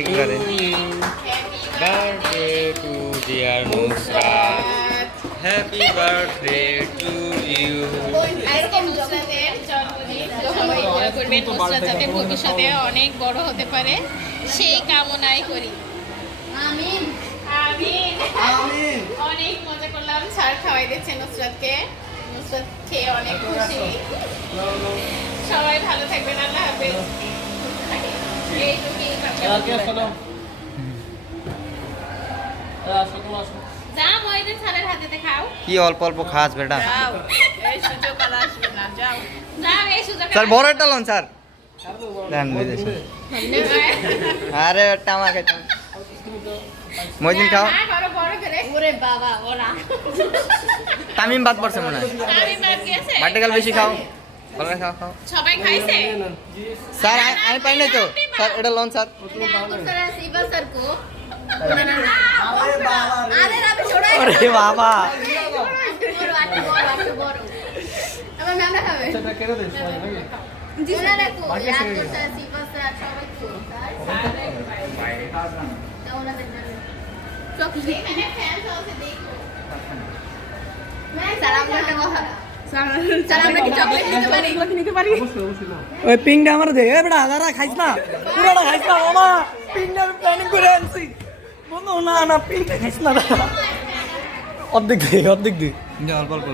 একবারে birthday to dear Nusrat happy birthday to you. আজকে নুসরাতের জন্মদিন, সবাই দোয়া করবেন নুসরাত যাতে ভবিষ্যতে অনেক বড় হতে পারে সেই কামনাই করি। আমিন আমিন আমিন। অনেক মজা করলাম, স্যার খাওয়াই দিচ্ছে নুসরাতকে, নুসরাত খেয়ে অনেক খুশি। সবাই ভালো থাকবেন, আল্লাহ হাফেজ। এইটুকুই যা ময়দের স্যারের হাতে খাও। কি অল্প অল্প খাস বেটা। যাও, এই সুযোগ আর আসবে না, যাও যাও, এই সুযোগ। স্যার বড় একটা লন স্যার দেন বিদেশে। আরে টামা খাইতাম মইদিন খাও। বড় বড় করে। ওরে বাবা ওরা তামিম বাদ পড়ছে মনে হয়। তামিম বাদ গেছে। ভার্টিকাল বেশি খাও, ভালো খাও খাও। সবাই খাইছে স্যার আমি পাই নাই তো স্যার, এটা লন স্যার। আরে বাবা ওই পিংটা আমার দে বেটা, আগারা খাইছ না, পুরোটা খাইছ না মামা। পিংটা আমি প্ল্যানিং করে আনছি বন্ধু, না না পিংটা খাইছ না, অর্ধেক দে অর্ধেক দে। অল্প অল্প